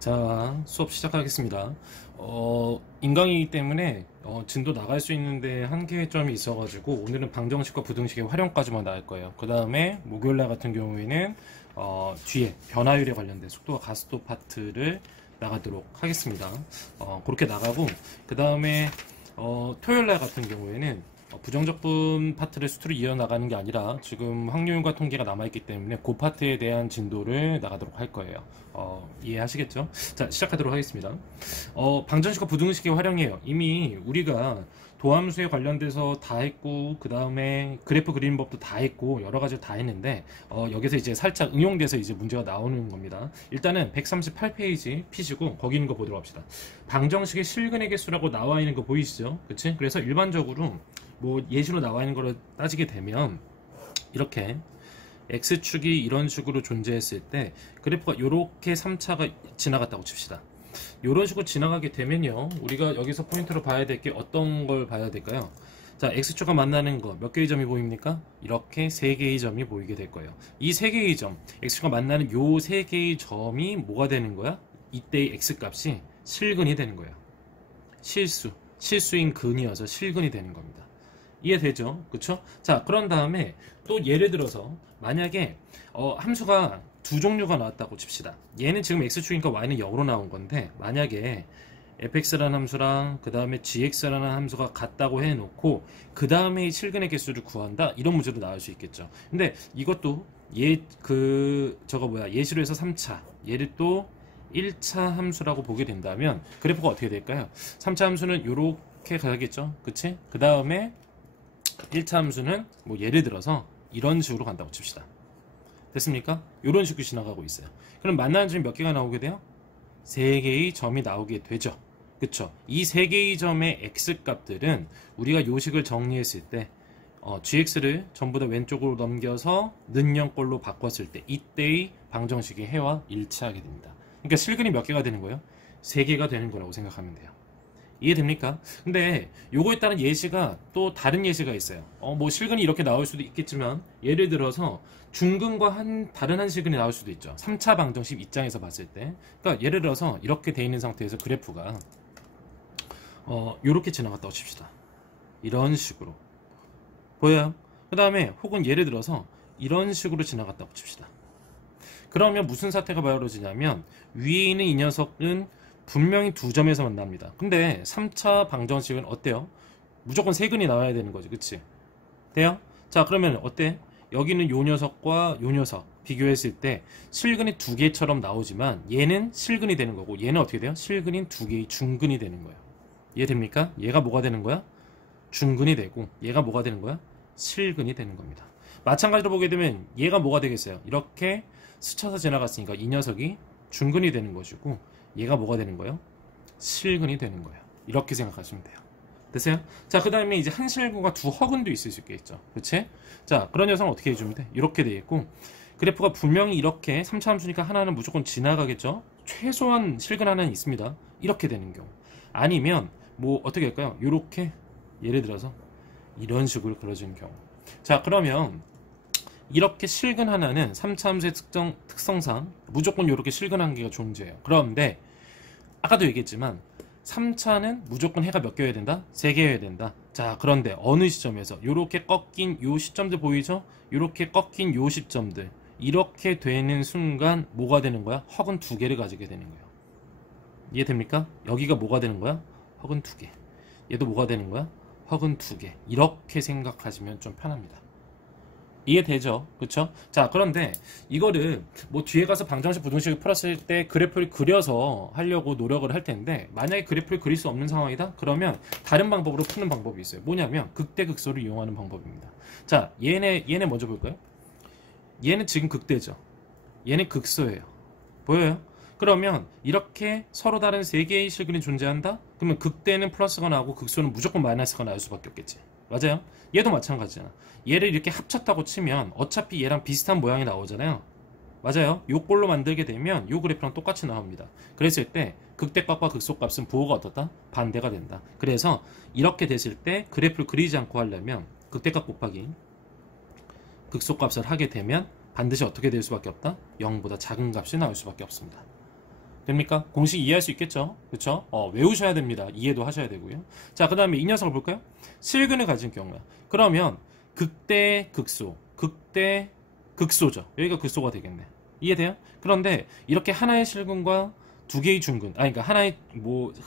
자, 수업 시작하겠습니다. 인강이기 때문에 진도 나갈 수 있는데 한계점이 있어가지고 오늘은 방정식과 부등식의 활용까지만 나갈 거예요. 그 다음에 목요일날 같은 경우에는 뒤에 변화율에 관련된 속도와 가속도 파트를 나가도록 하겠습니다. 그렇게 나가고 그 다음에 토요일날 같은 경우에는 부정적분 파트를 수트로 이어나가는 게 아니라 지금 확률과 통계가 남아있기 때문에 그 파트에 대한 진도를 나가도록 할 거예요. 이해하시겠죠? 자, 시작하도록 하겠습니다. 방정식과 부등식의 활용이에요. 이미 우리가 도함수에 관련돼서 다 했고 그 다음에 그래프 그리는 법도 다 했고 여러 가지 다 했는데 여기서 이제 살짝 응용돼서 이제 문제가 나오는 겁니다. 일단은 138페이지 피시고 거기 있는 거 보도록 합시다. 방정식의 실근의 개수라고 나와 있는 거 보이시죠? 그치? 그래서 일반적으로 뭐 예시로 나와 있는 거를 따지게 되면 이렇게 X축이 이런 식으로 존재했을 때 그래프가 이렇게 3차가 지나갔다고 칩시다. 이런 식으로 지나가게 되면요, 우리가 여기서 포인트로 봐야 될 게 어떤 걸 봐야 될까요? 자, X축과 만나는 거 몇 개의 점이 보입니까? 이렇게 3개의 점이 보이게 될 거예요. 이 3개의 점, X축과 만나는 요 3개의 점이 뭐가 되는 거야? 이때의 X값이 실근이 되는 거예요. 실수인 근이어서 실근이 되는 겁니다. 이해되죠? 그쵸? 자, 그런 다음에 또 예를 들어서 만약에 함수가 두 종류가 나왔다고 칩시다. 얘는 지금 x축이니까 y는 0으로 나온 건데 만약에 fx라는 함수랑 그 다음에 gx라는 함수가 같다고 해놓고 그 다음에 이 실근의 개수를 구한다, 이런 문제도 나올 수 있겠죠. 근데 이것도 예시로 해서 3차, 얘를 또 1차 함수라고 보게 된다면 그래프가 어떻게 될까요? 3차 함수는 이렇게 가겠죠. 그치? 그 다음에 1차 함수는 뭐 예를 들어서 이런 식으로 간다고 칩시다. 됐습니까? 이런 식으로 지나가고 있어요. 그럼 만나는 점이 몇 개가 나오게 돼요? 3개의 점이 나오게 되죠. 그쵸? 이 3개의 점의 x값들은 우리가 요식을 정리했을 때 gx를 전부 다 왼쪽으로 넘겨서 는영꼴로 바꿨을 때 이때의 방정식의 해와 일치하게 됩니다. 그러니까 실근이 몇 개가 되는 거예요? 3개가 되는 거라고 생각하면 돼요. 이해됩니까? 근데 요거에 따른 예시가 또 다른 예시가 있어요. 뭐 실근이 이렇게 나올 수도 있겠지만 예를 들어서 중근과 다른 한 실근이 나올 수도 있죠. 3차 방정식 입장에서 봤을 때. 그러니까 예를 들어서 이렇게 돼 있는 상태에서 그래프가 요렇게 지나갔다고 칩시다. 이런 식으로 보여요? 그 다음에 혹은 예를 들어서 이런 식으로 지나갔다고 칩시다. 그러면 무슨 사태가 벌어지냐면 위에 있는 이 녀석은 분명히 두 점에서 만납니다. 근데 3차 방정식은 어때요? 무조건 세근이 나와야 되는 거지. 그치? 돼요? 자, 그러면 어때? 여기는 요 녀석과 요 녀석 비교했을 때 실근이 2개처럼 나오지만 얘는 실근이 되는 거고 얘는 어떻게 돼요? 실근인 2개의 중근이 되는 거예요. 이해됩니까? 얘가 뭐가 되는 거야? 중근이 되고 얘가 뭐가 되는 거야? 실근이 되는 겁니다. 마찬가지로 보게 되면 얘가 뭐가 되겠어요? 이렇게 스쳐서 지나갔으니까 이 녀석이 중근이 되는 것이고 얘가 뭐가 되는 거예요? 실근이 되는 거예요. 이렇게 생각하시면 돼요. 됐어요? 자, 그 다음에 이제 한 실근과 두 허근도 있을 수 있겠죠. 그치? 자, 그런 녀석은 어떻게 해주면 돼? 이렇게 돼 있고 그래프가 분명히 이렇게 3차 함수니까 하나는 무조건 지나가겠죠. 최소한 실근 하나는 있습니다. 이렇게 되는 경우. 아니면 뭐 어떻게 할까요? 이렇게 예를 들어서 이런 식으로 그려지는 경우. 자, 그러면 이렇게 실근 하나는 3차 함수의 특성상 무조건 이렇게 실근 한 개가 존재해요. 그런데 아까도 얘기했지만 3차는 무조건 해가 몇 개여야 된다? 3개여야 된다. 자, 그런데 어느 시점에서 이렇게 꺾인 요 시점들 보이죠? 이렇게 꺾인 요 시점들 이렇게 되는 순간 뭐가 되는 거야? 허근 2개를 가지게 되는 거예요. 이해됩니까? 여기가 뭐가 되는 거야? 허근 2개. 얘도 뭐가 되는 거야? 허근 2개. 이렇게 생각하시면 좀 편합니다. 이해되죠? 그쵸? 자, 그런데 이거를 뭐 뒤에 가서 방정식 부등식을 풀었을 때 그래프를 그려서 하려고 노력을 할 텐데 만약에 그래프를 그릴 수 없는 상황이다? 그러면 다른 방법으로 푸는 방법이 있어요. 뭐냐면 극대극소를 이용하는 방법입니다. 자, 얘네 먼저 볼까요? 얘는 지금 극대죠. 얘는 극소예요. 보여요? 그러면 이렇게 서로 다른 3개의 실근이 존재한다? 그러면 극대는 플러스가 나오고 극소는 무조건 마이너스가 나올 수밖에 없겠지. 맞아요? 얘도 마찬가지잖아. 얘를 이렇게 합쳤다고 치면 어차피 얘랑 비슷한 모양이 나오잖아요. 맞아요? 요 꼴로 만들게 되면 요 그래프랑 똑같이 나옵니다. 그랬을 때 극대값과 극소값은 부호가 어떻다? 반대가 된다. 그래서 이렇게 됐을 때 그래프를 그리지 않고 하려면 극대값 곱하기 극소값을 하게 되면 반드시 어떻게 될 수밖에 없다? 0보다 작은 값이 나올 수밖에 없습니다. 됩니까? 공식 이해할 수 있겠죠? 그쵸? 외우셔야 됩니다. 이해도 하셔야 되고요. 자, 그 다음에 이 녀석을 볼까요? 실근을 가진 경우야. 그러면 극대 극소, 극대 극소죠. 여기가 극소가 되겠네. 이해돼요? 그런데 이렇게 하나의 실근과 두 개의 중근, 그러니까 하나의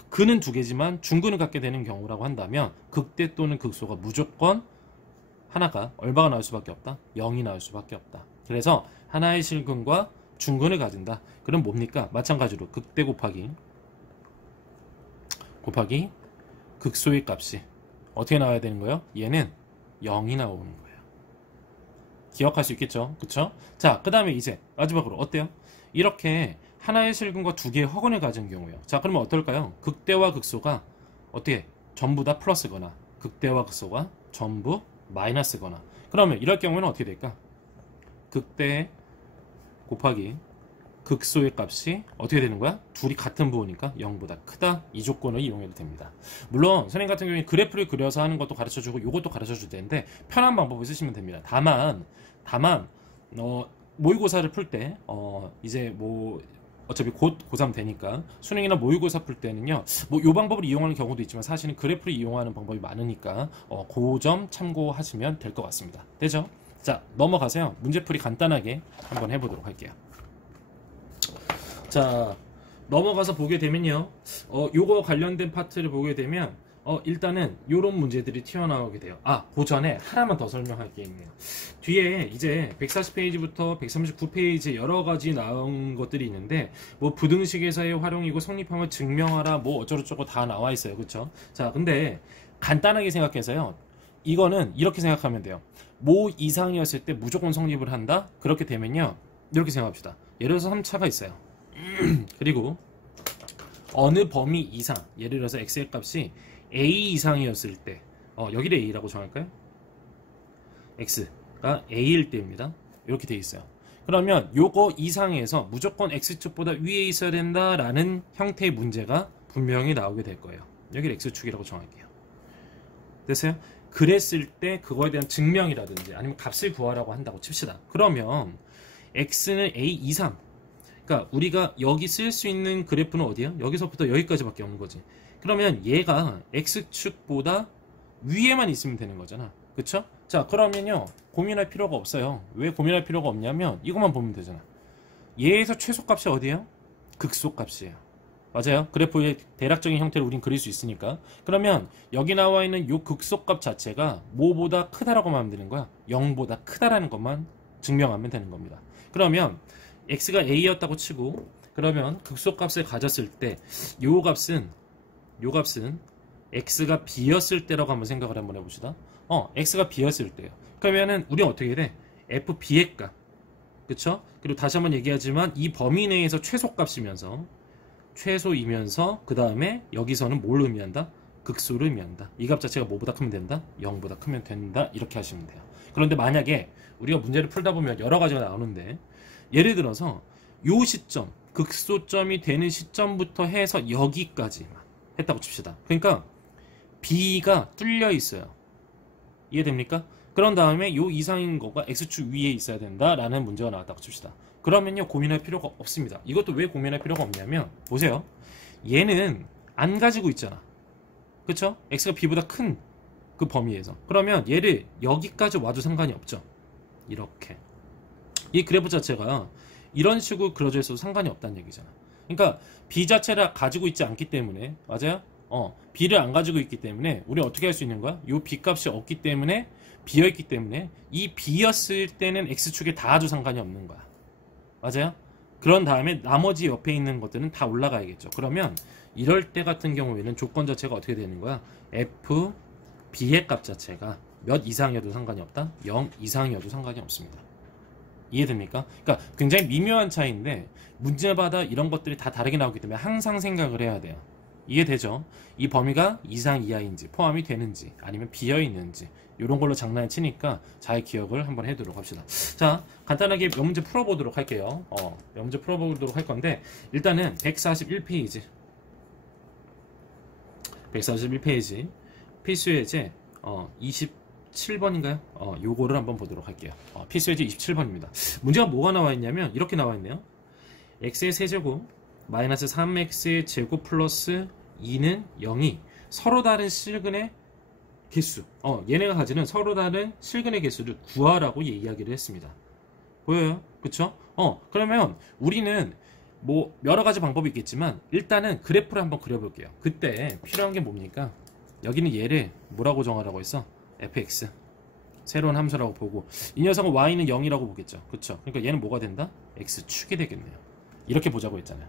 근은 두 개지만 중근을 갖게 되는 경우라고 한다면 극대 또는 극소가 무조건 하나가 얼마가 나올 수밖에 없다? 0이 나올 수밖에 없다. 그래서 하나의 실근과 중근을 가진다. 그럼 뭡니까? 마찬가지로 극대 곱하기 극소의 값이 어떻게 나와야 되는 거예요? 얘는 0이 나오는 거예요. 기억할 수 있겠죠? 그쵸? 자, 그 다음에 이제 마지막으로 어때요? 이렇게 하나의 실근과 두 개의 허근을 가진 경우요. 자, 그러면 어떨까요? 극대와 극소가 어떻게 전부 다 플러스거나 극대와 극소가 전부 마이너스거나, 그러면 이럴 경우에는 어떻게 될까? 극대 곱하기 극소의 값이 어떻게 되는 거야? 둘이 같은 부호니까 0보다 크다. 이 조건을 이용해도 됩니다. 물론 선생님 같은 경우에 그래프를 그려서 하는 것도 가르쳐주고 이것도 가르쳐줄 텐데 편한 방법을 쓰시면 됩니다. 다만 모의고사를 풀 때 이제 어차피 곧 고3 되니까 수능이나 모의고사 풀 때는요, 요 방법을 이용하는 경우도 있지만 사실은 그래프를 이용하는 방법이 많으니까 그 점 참고하시면 될 것 같습니다. 되죠? 자, 넘어가세요. 문제풀이 간단하게 한번 해보도록 할게요. 자, 넘어가서 보게 되면요, 요거 관련된 파트를 보게 되면 일단은 요런 문제들이 튀어나오게 돼요. 그 전에 하나만 더 설명할 게 있네요. 뒤에 이제 140페이지부터 139페이지 여러 가지 나온 것들이 있는데 부등식에서의 활용이고 성립함을 증명하라 어쩌고저쩌고 다 나와 있어요. 그쵸? 자, 근데 간단하게 생각해서요, 이거는 이렇게 생각하면 돼요. 이상이었을 때 무조건 성립을 한다? 그렇게 되면요, 이렇게 생각합시다. 예를 들어서 3차가 있어요. 그리고 어느 범위 이상, 예를 들어서 x의 값이 a 이상이었을 때, 여기를 a라고 정할까요? x가 a일 때입니다. 이렇게 돼 있어요. 그러면 요거 이상에서 무조건 x축보다 위에 있어야 된다라는 형태의 문제가 분명히 나오게 될 거예요. 여기를 x축이라고 정할게요. 됐어요? 그랬을 때 그거에 대한 증명이라든지 아니면 값을 구하라고 한다고 칩시다. 그러면 x는 a 이상, 그러니까 우리가 여기 쓸 수 있는 그래프는 어디야? 여기서부터 여기까지밖에 없는 거지. 그러면 얘가 x축보다 위에만 있으면 되는 거잖아. 그쵸? 자, 그러면요, 고민할 필요가 없어요. 왜 고민할 필요가 없냐면 이것만 보면 되잖아. 얘에서 최소값이 어디예요? 극소값이에요. 맞아요? 그래프의 대략적인 형태를 우린 그릴 수 있으니까. 그러면 여기 나와 있는 요 극소값 자체가 뭐보다 크다라고 하면 되는 거야? 0보다 크다라는 것만 증명하면 되는 겁니다. 그러면 x가 a였다고 치고, 그러면 극소값을 가졌을 때 요 값은 x가 b였을 때라고 한번 생각을 한번 해봅시다. x가 b였을 때요. 그러면은 우리 어떻게 돼? fb의 값, 그쵸? 그리고 다시 한번 얘기하지만 이 범위 내에서 최소값이면서 그 다음에 여기서는 뭘 의미한다? 극소를 의미한다. 이 값 자체가 뭐보다 크면 된다? 0보다 크면 된다. 이렇게 하시면 돼요. 그런데 만약에 우리가 문제를 풀다 보면 여러 가지가 나오는데, 예를 들어서 요 시점, 극소점이 되는 시점부터 해서 여기까지만 했다고 칩시다. 그러니까 b가 뚫려 있어요. 이해됩니까? 그런 다음에 요 이상인 거가 x축 위에 있어야 된다라는 문제가 나왔다고 칩시다. 그러면요, 고민할 필요가 없습니다. 이것도 왜 고민할 필요가 없냐면, 보세요. 얘는 안 가지고 있잖아. 그쵸? x가 b보다 큰 그 범위에서. 그러면 얘를 여기까지 와도 상관이 없죠. 이렇게. 이 그래프 자체가 이런 식으로 그려져 있어도 상관이 없다는 얘기잖아. 그러니까 b 자체를 가지고 있지 않기 때문에, 맞아요? b를 안 가지고 있기 때문에 우리 어떻게 할 수 있는 거야? 요 b 값이 없기 때문에, b였기 때문에 이 b였을 때는 x축에 닿아도 상관이 없는 거야. 맞아요? 그런 다음에 나머지 옆에 있는 것들은 다 올라가야겠죠. 그러면 이럴 때 같은 경우에는 조건 자체가 어떻게 되는 거야? f, b의 값 자체가 몇 이상이어도 상관이 없다? 0 이상이어도 상관이 없습니다. 이해됩니까? 그러니까 굉장히 미묘한 차이인데 문제마다 이런 것들이 다 다르게 나오기 때문에 항상 생각을 해야 돼요. 이해되죠? 이 범위가 이상 이하인지 포함이 되는지 아니면 비어 있는지 이런 걸로 장난을 치니까 잘 기억을 한번 해두도록 합시다. 자, 간단하게 몇 문제 풀어보도록 할게요. 몇 문제 풀어보도록 할 건데, 일단은 141페이지 필수예제 27번인가요? 요거를 한번 보도록 할게요. 필수예제 27번입니다. 문제가 뭐가 나와 있냐면 이렇게 나와 있네요. x의 세제곱 마이너스 3x의 제곱 플러스 2는 0이 서로 다른 실근의 개수, 얘네가 가지는 서로 다른 실근의 개수를 구하라고 이야기를 했습니다. 보여요? 그쵸? 그러면 우리는 뭐 여러 가지 방법이 있겠지만 일단은 그래프를 한번 그려볼게요. 그때 필요한 게 뭡니까? 여기는 얘를 뭐라고 정하라고 했어? fx 새로운 함수라고 보고 이 녀석은 y는 0이라고 보겠죠. 그쵸? 그러니까 얘는 뭐가 된다? x축이 되겠네요. 이렇게 보자고 했잖아요.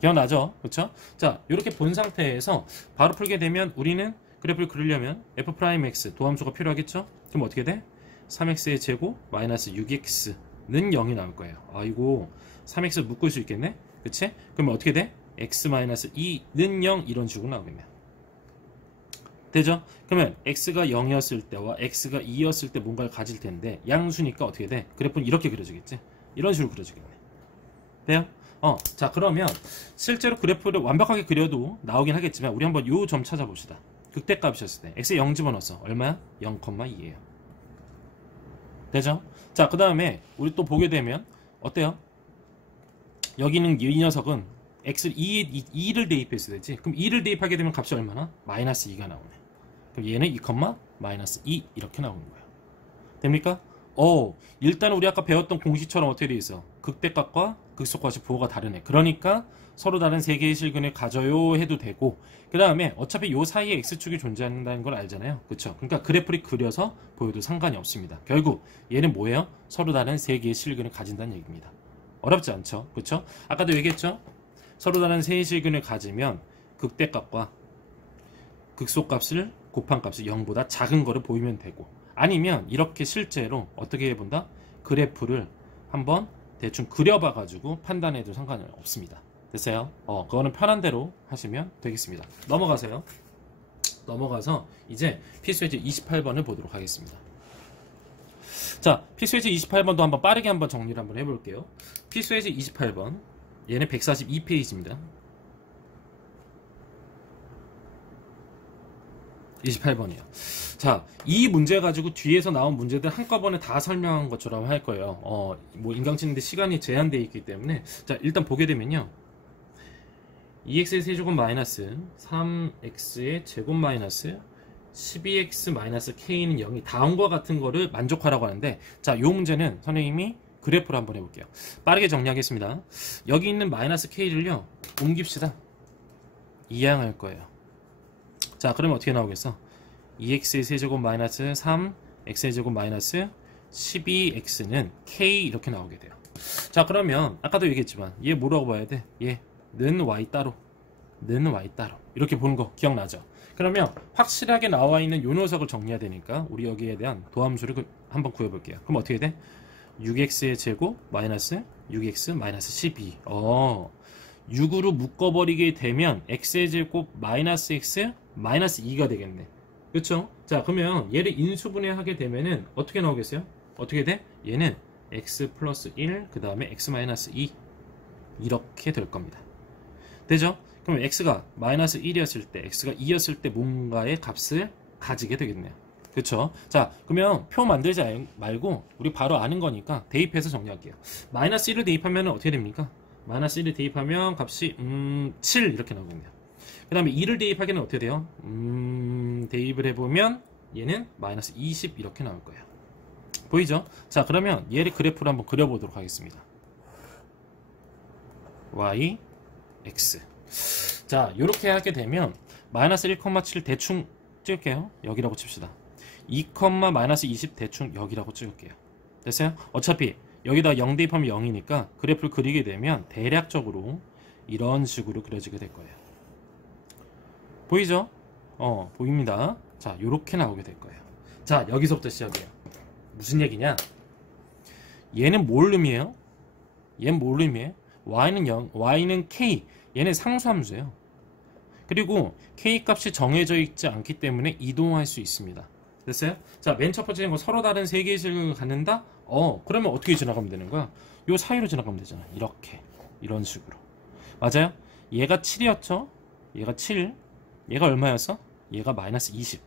기억나죠? 그쵸? 자, 이렇게 본 상태에서 바로 풀게 되면 우리는 그래프를 그리려면 f'x 도함수가 필요하겠죠? 그럼 어떻게 돼? 3x의 제곱 마이너스 6x는 0이 나올 거예요. 아이고 3x 묶을 수 있겠네? 그치? 그러면 어떻게 돼? x-2는 0 이런 식으로 나오겠네요. 되죠? 그러면 x가 0이었을 때와 x가 2였을 때 뭔가를 가질 텐데 양수니까 어떻게 돼? 그래프는 이렇게 그려지겠지? 이런 식으로 그려지겠네. 돼요? 자 그러면 실제로 그래프를 완벽하게 그려도 나오긴 하겠지만 우리 한번 요 점 찾아봅시다. 극대값이었을 때 x에 0 집어넣었어. 얼마야? 0,2예요. 되죠? 자 그 다음에 우리 또 보게 되면 어때요? 여기는 이 녀석은 x 2를 대입했어야 되지. 그럼 2를 대입하게 되면 값이 얼마나? 마이너스 2가 나오네. 그럼 얘는 2, 마이너스 2 이렇게 나오는 거예요. 됩니까? 일단 우리 아까 배웠던 공식처럼 어떻게 돼 있어? 극대값과 극소값이 부호가 다르네. 그러니까 서로 다른 세 개의 실근을 가져요 해도 되고 그 다음에 어차피 요 사이에 x축이 존재한다는 걸 알잖아요. 그쵸? 그러니까 그래프를 그려서 보여도 상관이 없습니다. 결국 얘는 뭐예요? 서로 다른 세 개의 실근을 가진다는 얘기입니다. 어렵지 않죠? 그쵸? 아까도 얘기했죠? 서로 다른 세 실근을 가지면 극대값과 극소값을 곱한 값이 0보다 작은 거를 보이면 되고 아니면 이렇게 실제로 어떻게 해본다? 그래프를 한번 대충 그려봐 가지고 판단해도 상관은 없습니다. 됐어요? 그거는 편한 대로 하시면 되겠습니다. 넘어가세요. 넘어가서 이제 필수예제 28번을 보도록 하겠습니다. 자, 필수예제 28번도 한번 빠르게 한번 정리를 한번 해볼게요. 필수예제 28번 얘는 142페이지입니다. 28번이요. 자, 이 문제 가지고 뒤에서 나온 문제들 한꺼번에 다 설명한 것처럼 할 거예요. 뭐 인강 치는데 시간이 제한되어 있기 때문에 자, 일단 보게 되면요. 2x의 세제곱 마이너스 3x의 제곱 마이너스 12x 마이너스 k는 0이 다음과 같은 거를 만족하라고 하는데 자, 요 문제는 선생님이 그래프로 한번 해볼게요. 빠르게 정리하겠습니다. 여기 있는 마이너스 k를요 옮깁시다. 이항할 거예요. 자 그러면 어떻게 나오겠어? 2x의 세제곱 마이너스 3x의 제곱 마이너스 12x는 k 이렇게 나오게 돼요. 자 그러면 아까도 얘기했지만 얘 뭐라고 봐야 돼? 얘는 y 따로 는 y 따로 이렇게 보는 거 기억나죠? 그러면 확실하게 나와 있는 요 녀석을 정리해야 되니까 우리 여기에 대한 도함수를 한번 구해볼게요. 그럼 어떻게 돼? 6x의 제곱 마이너스 6x 마이너스 12 6으로 묶어버리게 되면 x의 제곱 마이너스 x 마이너스 2가 되겠네. 그쵸? 자 그러면 얘를 인수분해하게 되면은 어떻게 나오겠어요? 어떻게 돼? 얘는 x 플러스 1 그 다음에 x 마이너스 2 이렇게 될 겁니다. 되죠? 그럼 x가 마이너스 1이었을 때 x가 2였을 때 뭔가의 값을 가지게 되겠네요. 그쵸? 자 그러면 표 만들지 말고 우리 바로 아는 거니까 대입해서 정리할게요. 마이너스 1을 대입하면 어떻게 됩니까? 마이너스 1을 대입하면 값이 7 이렇게 나오겠네요. 그 다음에 2를 대입하기는 어떻게 돼요? 대입을 해보면 얘는 마이너스 20 이렇게 나올 거예요. 보이죠? 자 그러면 얘를 그래프로 한번 그려보도록 하겠습니다. y, x 자 이렇게 하게 되면 마이너스 1,7 대충 찍을게요. 여기라고 칩시다. 2, 마이너스 20 대충 여기라고 찍을게요. 됐어요? 어차피 여기다 0 대입하면 0이니까 그래프를 그리게 되면 대략적으로 이런 식으로 그려지게 될 거예요. 보이죠? 보입니다. 자, 요렇게 나오게 될 거예요. 자, 여기서부터 시작이에요. 무슨 얘기냐? 얘는 뭘 의미해요? 얘는 뭘 의미해요? y는 0, y는 k. 얘는 상수함수예요. 그리고 k 값이 정해져 있지 않기 때문에 이동할 수 있습니다. 됐어요? 자, 맨 첫 번째는 거 서로 다른 세 개의 실근을 갖는다? 그러면 어떻게 지나가면 되는 거야? 요 사이로 지나가면 되잖아. 이렇게. 이런 식으로. 맞아요? 얘가 7이었죠? 얘가 7. 얘가 얼마였어? 얘가 마이너스 20.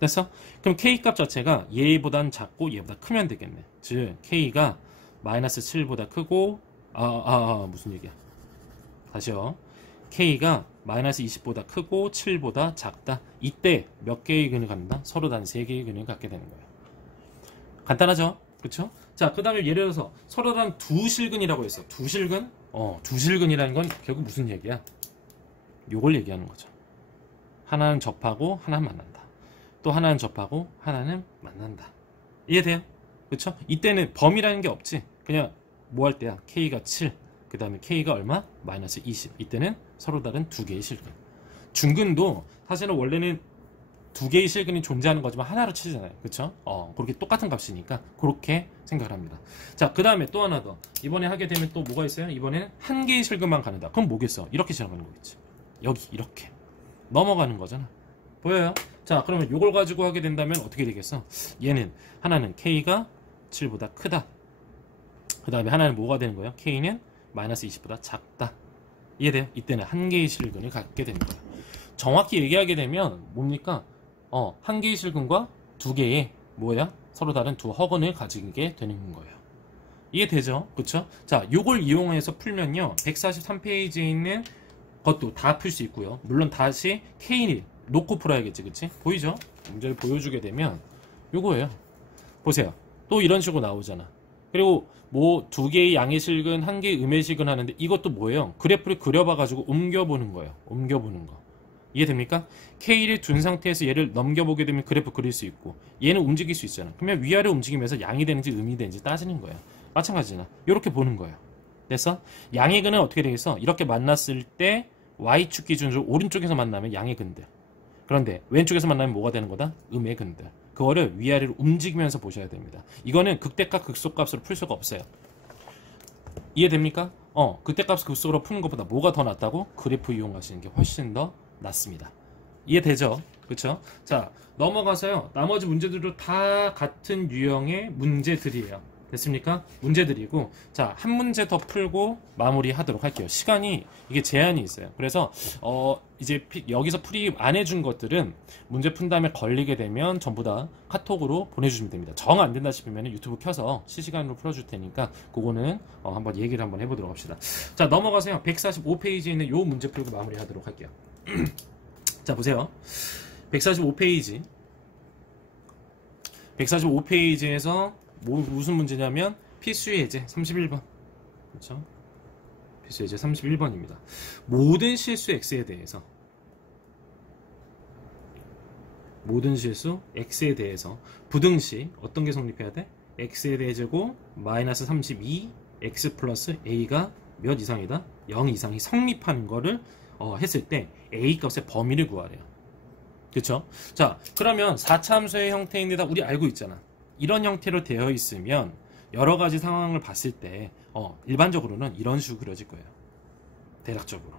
됐어? 그럼 k 값 자체가 얘보단 작고 얘보다 크면 되겠네. 즉, k가 마이너스 7보다 크고, 무슨 얘기야? 다시요. K가 마이너스 20보다 크고 7보다 작다. 이때 몇 개의 근을 갖는다? 서로 단 3개의 근을 갖게 되는 거예요. 간단하죠? 그쵸? 자, 그 다음에 예를 들어서 서로 단 두 실근이라고 했어. 두 실근? 두 실근이라는 건 결국 무슨 얘기야? 요걸 얘기하는 거죠. 하나는 접하고 하나는 만난다. 또 하나는 접하고 하나는 만난다. 이해돼요? 그쵸? 이때는 범위라는 게 없지. 그냥 뭐 할 때야? K가 7, 그 다음에 K가 얼마? 마이너스 20. 이때는 서로 다른 두 개의 실근. 중근도 사실은 원래는 두 개의 실근이 존재하는 거지만 하나로 치잖아요. 그쵸? 그렇게 똑같은 값이니까 그렇게 생각을 합니다. 자, 그 다음에 또 하나 더. 이번에 하게 되면 또 뭐가 있어요? 이번에는 한 개의 실근만 가는다. 그럼 뭐겠어? 이렇게 지나가는 거겠지. 여기 이렇게 넘어가는 거잖아. 보여요? 자, 그러면 이걸 가지고 하게 된다면 어떻게 되겠어? 얘는 하나는 K가 7보다 크다. 그 다음에 하나는 뭐가 되는 거예요? K는 마이너스 20보다 작다. 이해돼요? 이때는 한 개의 실근을 갖게 되는 거예요. 정확히 얘기하게 되면 뭡니까? 한 개의 실근과 두 개의 뭐야? 서로 다른 두 허근을 가지게 되는 거예요. 이해되죠? 그쵸? 자, 요걸 이용해서 풀면요, 143페이지에 있는 것도 다 풀 수 있고요. 물론 다시 K를 놓고 풀어야겠지, 그치? 보이죠? 문제를 보여주게 되면 요거예요. 보세요. 또 이런 식으로 나오잖아. 그리고 뭐 두 개의 양의 실근, 한 개의 음의 실근 하는데 이것도 뭐예요? 그래프를 그려봐가지고 옮겨보는 거예요. 옮겨보는 거. 이해됩니까? K를 둔 상태에서 얘를 넘겨보게 되면 그래프 그릴 수 있고, 얘는 움직일 수 있잖아. 그러면 위아래 움직이면서 양이 되는지 음이 되는지 따지는 거예요. 마찬가지잖아. 이렇게 보는 거예요. 됐어? 양의 근은 어떻게 되겠어? 이렇게 만났을 때 Y축 기준으로 오른쪽에서 만나면 양의 근들. 그런데 왼쪽에서 만나면 뭐가 되는 거다? 음의 근들. 그거를 위아래로 움직이면서 보셔야 됩니다. 이거는 극대값 극소값으로 풀 수가 없어요. 이해됩니까? 극대값 극소로 푸는 것보다 뭐가 더 낫다고? 그래프 이용하시는 게 훨씬 더 낫습니다. 이해되죠? 그쵸? 자, 넘어가서요, 나머지 문제들도 다 같은 유형의 문제들이에요. 됐습니까? 문제들이고, 자, 한 문제 더 풀고 마무리 하도록 할게요. 시간이 이게 제한이 있어요. 그래서 이제 여기서 풀이 안 해준 것들은 문제 푼 다음에 걸리게 되면 전부 다 카톡으로 보내주시면 됩니다. 정 안 된다 싶으면 유튜브 켜서 실시간으로 풀어줄 테니까 그거는 한번 얘기를 한번 해보도록 합시다. 자, 넘어가세요. 145페이지에 있는 요 문제 풀고 마무리 하도록 할게요. 자, 보세요. 145페이지 145페이지에서 무슨 문제냐면 필수의 예제 31번. 그렇죠? 필수의 예제 31번입니다. 모든 실수 x에 대해서 부등식 어떤 게 성립해야 돼? x에 대해 제곱 마이너스 32 x 플러스 a가 몇 이상이다? 0 이상이 성립하는 거를 했을 때 a 값의 범위를 구하래요. 그렇죠? 자, 그러면 4차함수의 형태인데다 우리 알고 있잖아. 이런 형태로 되어 있으면 여러 가지 상황을 봤을 때 일반적으로는 이런 식으로 그려질 거예요. 대략적으로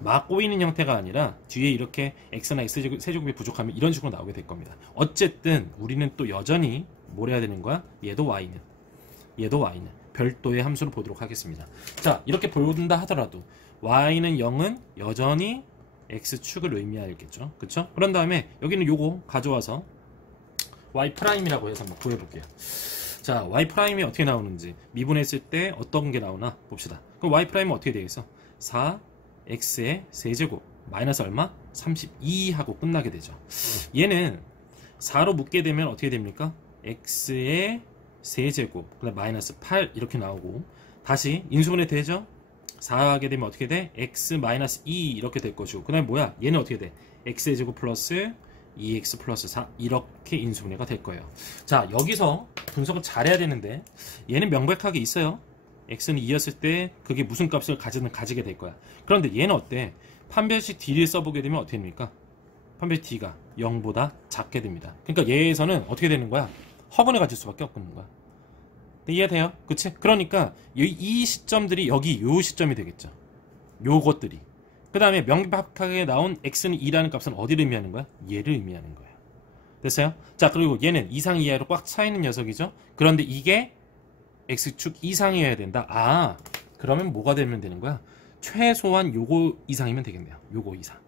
막 꼬이는 형태가 아니라 뒤에 이렇게 x나 x세제곱이 부족하면 이런 식으로 나오게 될 겁니다. 어쨌든 우리는 또 여전히 뭘 해야 되는 거야? 얘도 y는 별도의 함수로 보도록 하겠습니다. 자, 이렇게 본다 하더라도 y는 0은 여전히 x축을 의미하겠죠. 그쵸? 그런 다음에 여기는 요거 가져와서 y'이라고 해서 한번 구해볼게요. 자, y'이 어떻게 나오는지 미분했을 때 어떤 게 나오나 봅시다. 그럼 y'은 어떻게 되겠어? 4x의 세제곱 마이너스 얼마? 32 하고 끝나게 되죠. 얘는 4로 묶게 되면 어떻게 됩니까? x의 세제곱 그다음 마이너스 8 이렇게 나오고, 다시 인수분해 되죠? 4 하게 되면 어떻게 돼? x 마이너스 2 이렇게 될 것이고, 그 다음에 뭐야? 얘는 어떻게 돼? x제곱 플러스 2x 플러스 4 이렇게 인수분해가 될 거예요. 자, 여기서 분석을 잘해야 되는데 얘는 명백하게 있어요. x는 2였을 때 그게 무슨 값을 가지게 될 거야. 그런데 얘는 어때? 판별식 d를 써보게 되면 어떻게 됩니까? 판별식 d가 0보다 작게 됩니다. 그러니까 얘에서는 어떻게 되는 거야? 허근을 가질 수밖에 없는 거야. 이해돼요? 그치? 그러니까 이 시점들이 여기 요 시점이 되겠죠. 요것들이. 그 다음에 명백하게 나온 x는 2라는 값은 어디를 의미하는 거야? 얘를 의미하는 거야. 됐어요? 자, 그리고 얘는 이상 이하로 꽉 차있는 녀석이죠? 그런데 이게 x축 이상이어야 된다. 아, 그러면 뭐가 되면 되는 거야? 최소한 요거 이상이면 되겠네요. 요거 이상.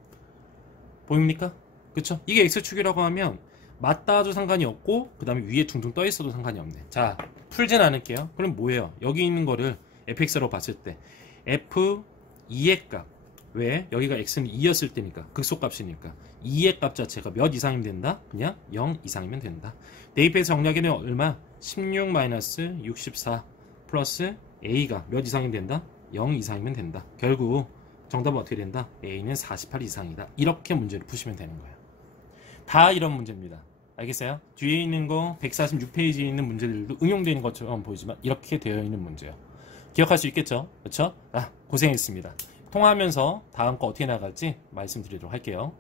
보입니까? 그쵸? 이게 x축이라고 하면 맞닿아도 상관이 없고 그 다음에 위에 둥둥 떠 있어도 상관이 없네. 자, 풀진 않을게요. 그럼 뭐예요? 여기 있는 거를 fx로 봤을 때 f2의 값 왜? 여기가 x는 2였을 때니까. 극소값이니까. 2의 값 자체가 몇 이상이면 된다? 그냥 0 이상이면 된다. 대입해서 정리하기는 얼마? 16-64 플러스 a가 몇 이상이면 된다? 0 이상이면 된다. 결국 정답은 어떻게 된다? a는 48 이상이다. 이렇게 문제를 푸시면 되는 거예요. 다 이런 문제입니다. 알겠어요? 뒤에 있는 거 146페이지에 있는 문제들도 응용되는 것처럼 보이지만 이렇게 되어 있는 문제예요. 기억할 수 있겠죠? 그렇죠? 고생했습니다. 통화하면서 다음 거 어떻게 나갈지 말씀드리도록 할게요.